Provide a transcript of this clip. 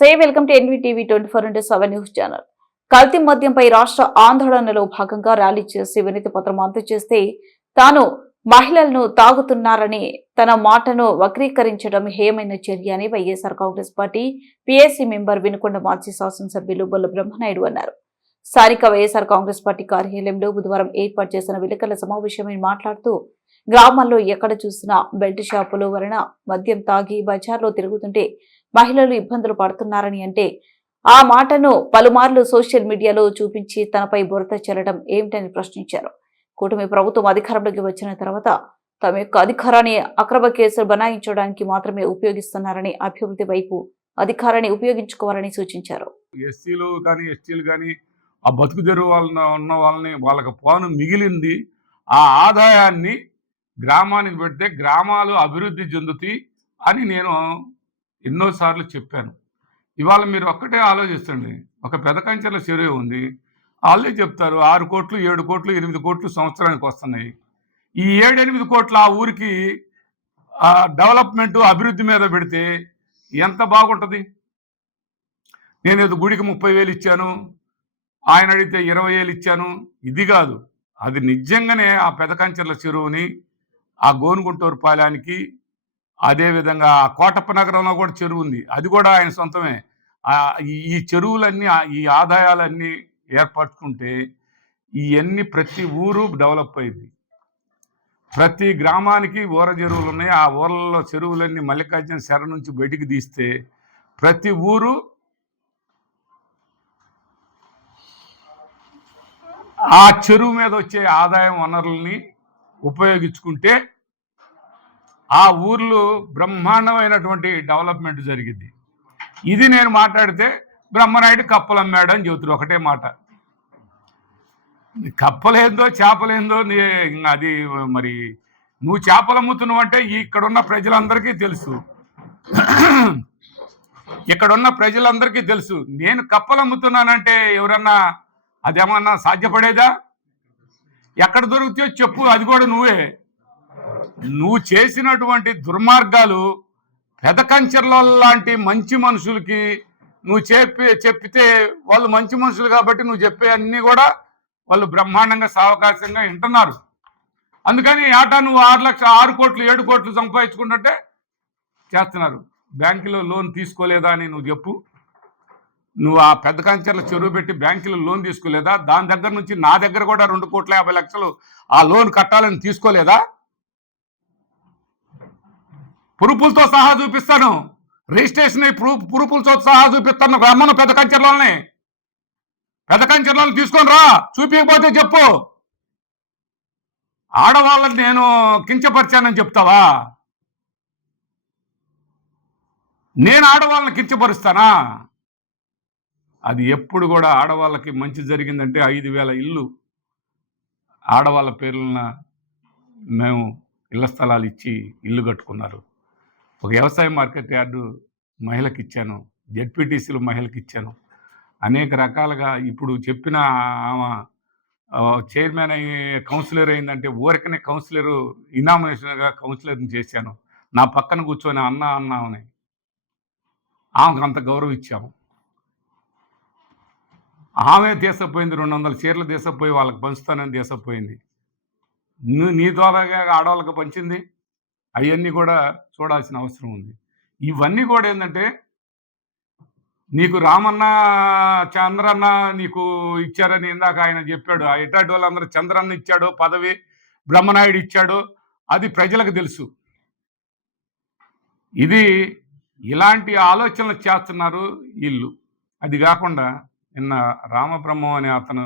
నమస్తే welcome to NV TV twenty four into seven news channel కల్తీ మద్యంపై రాష్ట్ర ఆందోళనలో భాగంగా ర్యాలీ చేసి వినతి పత్రం అందజేస్తే తాను మహిళలను తాగుతున్నారని తన మాటను వక్రీకరించడం హేమైన చర్య అని YSR Congress party PSC member Vinukonda మాజీ శాసనసభ్యులు బొల్ల బ్రహ్మనాయుడు అన్నారు. స్థానిక వైఎస్ఆర్ కాంగ్రెస్ పార్టీ కార్యాలయంలో బుధవారం ఏర్పాటు చేసిన విలేకరుల సమావేశమై మాట్లాడుతూ గ్రామాల్లో ఎక్కడ చూసినా బెల్ట్ షాపులు వలన మద్యం తాగి బజార్లో తిరుగుతుంటే మహిళలు ఇబ్బందులు పడుతున్నారని అంటే ఆ మాటను పలుమార్లు సోషల్ మీడియాలో చూపించి తనపై బురద చెల్లడం ఏమిటని ప్రశ్నించారు. కూటమి ప్రభుత్వం అధికారంలోకి వచ్చిన తర్వాత తమ యొక్క అధికారాన్ని అక్రమ కేసులు బనాయించడానికి మాత్రమే ఉపయోగిస్తున్నారని అభివృద్ధి వైపు అధికారాన్ని ఉపయోగించుకోవాలని సూచించారు. ఎస్సీలు కానీ ఎస్టీలు కానీ ఆ బతుకు తెరువు వాళ్ళ ఉన్న వాళ్ళని వాళ్ళకి పోను మిగిలింది ఆ ఆదాయాన్ని గ్రామానికి పెడితే గ్రామాలు అభివృద్ధి చెందుతాయి అని నేను ఎన్నోసార్లు చెప్పాను. ఇవాళ మీరు ఒక్కటే ఆలోచిస్తండి. ఒక పెదకంచెల చెరువు ఉంది. వాళ్ళే చెప్తారు ఆరు కోట్లు ఏడు కోట్లు ఎనిమిది కోట్లు సంవత్సరానికి వస్తున్నాయి. ఈ ఏడు ఎనిమిది కోట్లు ఆ ఊరికి డెవలప్మెంట్ అభివృద్ధి మీద పెడితే ఎంత బాగుంటుంది? నేను ఏదో గుడికి ముప్పై వేలు ఇచ్చాను. ఆయన అడిగితే ఇరవై వేలు ఇచ్చాను. ఇది కాదు. అది నిజంగానే ఆ పెదకంచెర్ల చెరువుని ఆ గోనుగుంటూరు పాలానికి అదేవిధంగా ఆ కోటప్ప నగరంలో కూడా చెరువు ఉంది. అది కూడా ఆయన సొంతమే. ఈ- చెరువులన్నీ ఈ ఆదాయాలన్నీ ఏర్పరచుకుంటే ఇవన్నీ ప్రతి ఊరు డెవలప్ అయింది. ప్రతి గ్రామానికి ఊర చెరువులు ఉన్నాయి. ఆ ఊర్లలో చెరువులన్నీ మల్లికార్జున శర నుంచి బయటికి తీస్తే ప్రతి ఊరు ఆ చెరువు మీద వచ్చే ఆదాయం వనరుల్ని ఉపయోగించుకుంటే ఆ ఊర్లో బ్రహ్మాండమైనటువంటి డెవలప్మెంట్ జరిగింది. ఇది నేను మాట్లాడితే బ్రహ్మనాయుడు కప్పలు అమ్మాడు అని చెబుతారు ఒకటే మాట. కప్పలేందో చేపలేందో నీ- ఇంకా అది మరి నువ్వు చేపలు అమ్ముతున్నావు అంటే ఇక్కడున్న ప్రజలందరికీ తెలుసు. ఇక్కడున్న ప్రజలందరికీ తెలుసు. నేను కప్పలు అమ్ముతున్నానంటే ఎవరన్నా అదేమన్నా సాధ్యపడేదా? ఎక్కడ దొరుకుతాయో చెప్పు అది కూడా నువ్వే. నువ్వు చేసినటువంటి దుర్మార్గాలు పెదకంచెర్ల లాంటి మంచి మనుషులకి నువ్వు చెప్పి చెప్తే వాళ్ళు మంచి మనుషులు కాబట్టి నువ్వు చెప్పే అన్నీ కూడా వాళ్ళు బ్రహ్మాండంగా సావకాశంగా వింటున్నారు. అందుకని ఏటా నువ్వు ఆరు లక్షల ఆరు కోట్లు ఏడు కోట్లు సంపాదించుకుంటుంటే చేస్తున్నారు. బ్యాంకులో లోన్ తీసుకోలేదా అని నువ్వు చెప్పు. నువ్వు ఆ పెద్ద కంచెర్ల చెరువు పెట్టి బ్యాంకులో లోన్ తీసుకోలేదా? దాని దగ్గర నుంచి నా దగ్గర కూడా రెండు కోట్ల యాభై లక్షలు ఆ లోన్ కట్టాలని తీసుకోలేదా? పురుపులతో సహా చూపిస్తాను. రిజిస్ట్రేషన్ అయి పురు పురుపులతో సహా చూపిస్తాను. రమ్మను పెద్ద కంచెర్లోనే పెద్ద కంచెర్లను తీసుకొని రా. చూపించకపోతే చెప్పు. ఆడవాళ్ళని నేను కించపరిచానని చెప్తావా? నేను ఆడవాళ్ళని కించపరుస్తానా? అది ఎప్పుడు కూడా ఆడవాళ్ళకి మంచి జరిగిందంటే ఐదు వేల ఇల్లు. ఆడవాళ్ళ పేర్లన మేము ఇళ్ళ స్థలాలు ఇచ్చి ఇల్లు కట్టుకున్నారు. ఒక వ్యవసాయ మార్కెట్ యార్డు మహిళకి ఇచ్చాను జెడ్పీటీసీలు మహిళకి ఇచ్చాను అనేక రకాలుగా ఇప్పుడు చెప్పిన ఆమె చైర్మన్ అయ్యే కౌన్సిలర్ అయిందంటే ఊరికనే కౌన్సిలర్ ఇనామినేషన్గా కౌన్సిలర్ని చేశాను. నా పక్కన కూర్చొని అన్న అన్నామని. ఆమెకు అంత గౌరవం ఇచ్చాము. ఆమె దేశపోయింది రెండు వందల చీరలు దేశపోయి వాళ్ళకి పంచుతానని దేశపోయింది. నువ్వు నీ ద్వారాగా ఆడవాళ్ళకి పంచింది. అవన్నీ కూడా చూడాల్సిన అవసరం ఉంది. ఇవన్నీ కూడా ఏంటంటే నీకు రామన్న చంద్రన్న నీకు ఇచ్చారని ఇందాక ఆయన చెప్పాడు. ఆ ఇటాటి వాళ్ళందరూ చంద్రన్న ఇచ్చాడు పదవి బ్రహ్మనాయుడు ఇచ్చాడు. అది ప్రజలకు తెలుసు. ఇది ఇలాంటి ఆలోచనలు చేస్తున్నారు వీళ్ళు. అది కాకుండా నిన్న రామబ్రహ్మం అనే అతను